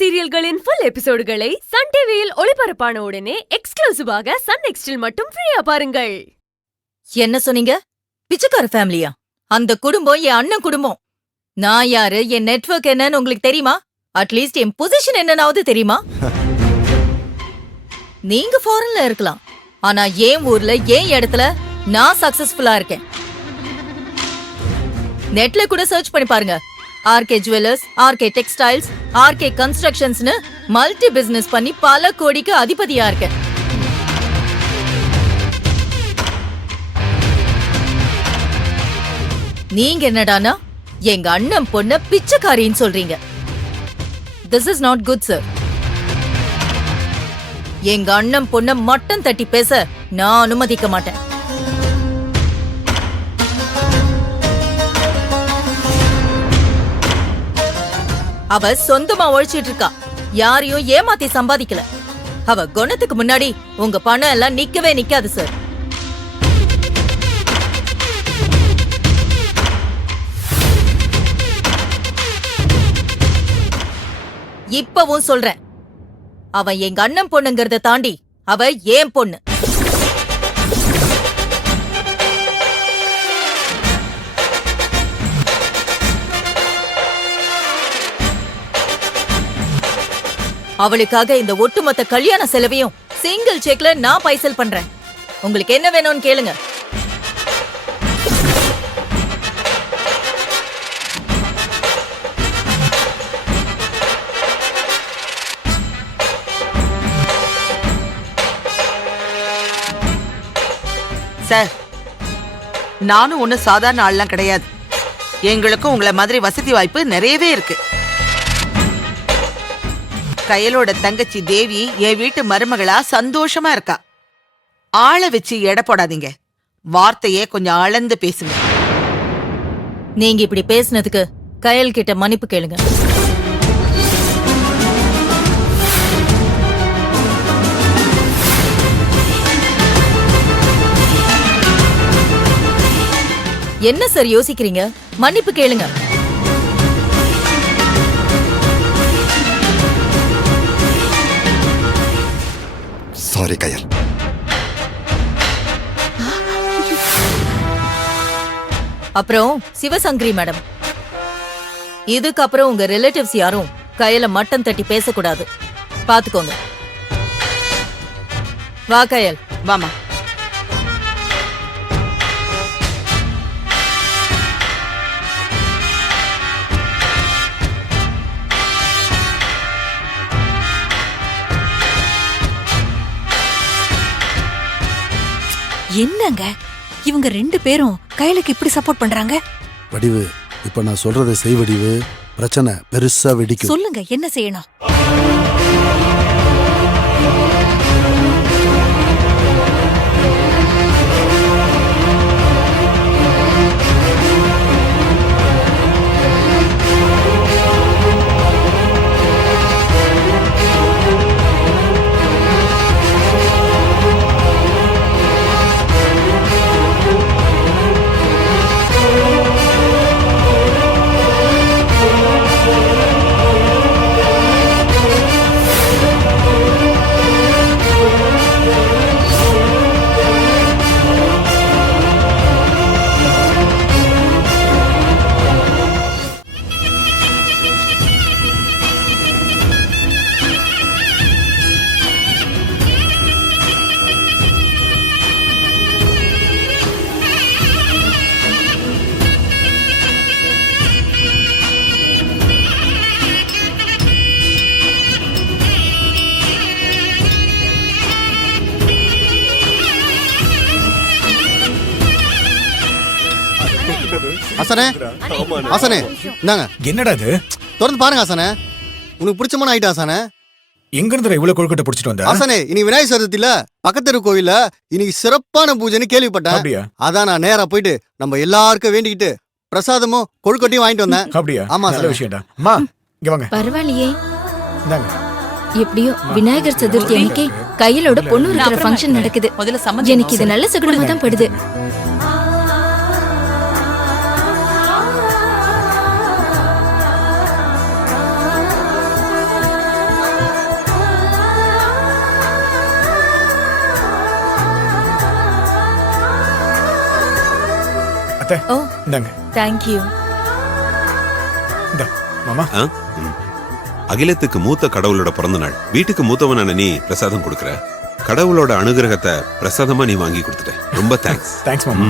சீரியல்களின் full எபிசோடுகளை Sun டிவியில் ஒளிபரப்பான உடனே எக்ஸ்க்ளூசிவாக சன் நெக்ஸ்டில் மட்டும் ஃப்ரீயா பாருங்கள். என்ன சொன்னீங்க? பிச்சைக்கார ஃபேமிலியா? அந்த குடும்பம் என் அண்ணன் குடும்பம். நான் யாரு, என் நெட்வொர்க் என்னன்னு உங்களுக்கு தெரியுமா? அட்லீஸ்ட் என் பொசிஷன் என்னன்னாவது தெரியுமா? நீங்க ஃபாரின்ல இருக்கலாம், ஆனா என் ஊர்ல என் இடத்துல நான் சக்சஸ்ஃபுல்லா இருக்கேன். நெட்ல கூட சர்ச் பண்ணி பாருங்க. RK jewellers, RK textiles, RK கன்ஸ்ட்ரக்ஷன்ஸ்னு மல்டி பிசினஸ் பண்ணி பல கோடிக்கு அதிபதியா இருக்கேன். நீங்க என்னடானா எங்க அண்ணன் பொண்ண பிச்சைக்காரின்னு சொல்றீங்க. This is not good, sir. எங்க அண்ணன் பொண்ண மட்டம் தட்டி பேச நான் அனுமதிக்க மாட்டேன். அவ சொந்தமா உழைச்சிட்டு இருக்கா, யாரையும் ஏமாத்தி சம்பாதிக்கல. அவ குணத்துக்கு முன்னாடி உங்க பணம் எல்லாம் நிக்கவே நிக்காது சார். இப்பவும் சொல்றேன், அவ எங்க அண்ணன் பொண்ணுங்கிறத தாண்டி அவ ஏன் பொண்ணு. அவளுக்காக இந்த ஒட்டுமொத்த கல்யாண செலவையும் சிங்கிள் செக்ல நான் பைசல் பண்றேன். உங்களுக்கு என்ன வேணும்னு கேளுங்க. சார், நானும் ஒன்னும் சாதாரண ஆள்லாம் கிடையாது. எங்களுக்கும் உங்களை மாதிரி வசதி வாய்ப்பு நிறையவே இருக்கு. கயலோட தங்கச்சி தேவி என் வீட்டு மருமகளா சந்தோஷமா இருக்கா. ஆளை வச்சு எடை போடாதீங்க, வார்த்தையே கொஞ்சம் அளந்து பேசுங்க. நீங்க இப்படி பேசினதுக்கு கயல் கிட்ட மன்னிப்பு கேளுங்க. என்ன சார் யோசிக்கிறீங்க? மன்னிப்பு கேளுங்க. சாரி கயல். அப்புறம் சிவசங்கரி மேடம், இதுக்கப்புறம் உங்க ரிலேட்டிவ்ஸ் யாரும் கயல மட்டம் தட்டி பேசக்கூடாது, பாத்துக்கோங்க. வா கயல், வாமா. என்னங்க இவங்க ரெண்டு பேரும் கையிலுக்கு இப்படி சப்போர்ட் பண்றாங்க? வடிவு, இப்ப நான் சொல்றதை செய் வடிவு. பிரச்சனை பெருசா வெடிக்கும். சொல்லுங்க, என்ன செய்யணும்? ஹசனே, ஹசனே, இந்தாங்க. என்னடா இது? திறந்து பாருங்க ஹசனே, உனக்கு பிடிச்சமான ஐட்டம் ஹசனே. எங்க இருந்து இவ்வளவு கொழுக்கட்டை பிடிச்சிட்டு வந்த? ஹசனே, இன்னைக்கு விநாயகர் சதுர்த்தியில பக்கத்தெரு கோயில்ல இன்னைக்கு சிறப்பான பூஜைன்னு கேள்விப்பட்டேன். அப்படியா? அதான் நான் நேரா போயிட்டு நம்ம எல்லாருக்கும் வேண்டிக்கிட்டு பிரசாதமும் கொழுக்கட்டையும் வாங்கிட்டு வந்தேன். அப்படியா? ஆமா, நல்ல விஷயம்டா. அம்மா, இங்க வாங்க. பரவாயில்லையே. இந்தாங்க. எப்படியோ விநாயகர் சதுர்த்தி அன்னைக்கு கையிலோட பொண்ணு இருக்கிற ஃபங்க்ஷன் நடக்குது. எனக்கு இது நல்ல சகுனமா தான் படுது. அத்தை ஓ இந்தாங்க தேங்க்யூ. இந்த மாமா ஆ? ம். அகிலத்துக்கு மூத்த கடவுளோட பிறந்த நாள். வீட்டுக்கு மூத்தவனான நீ பிரசாதம் கொடுக்கற. கடவுளோட அனுகிரகத்தை பிரசாதமா நீ வாங்கி கொடுத்துட்ட. ரொம்ப தேங்க்ஸ். தேங்க்ஸ் மாமா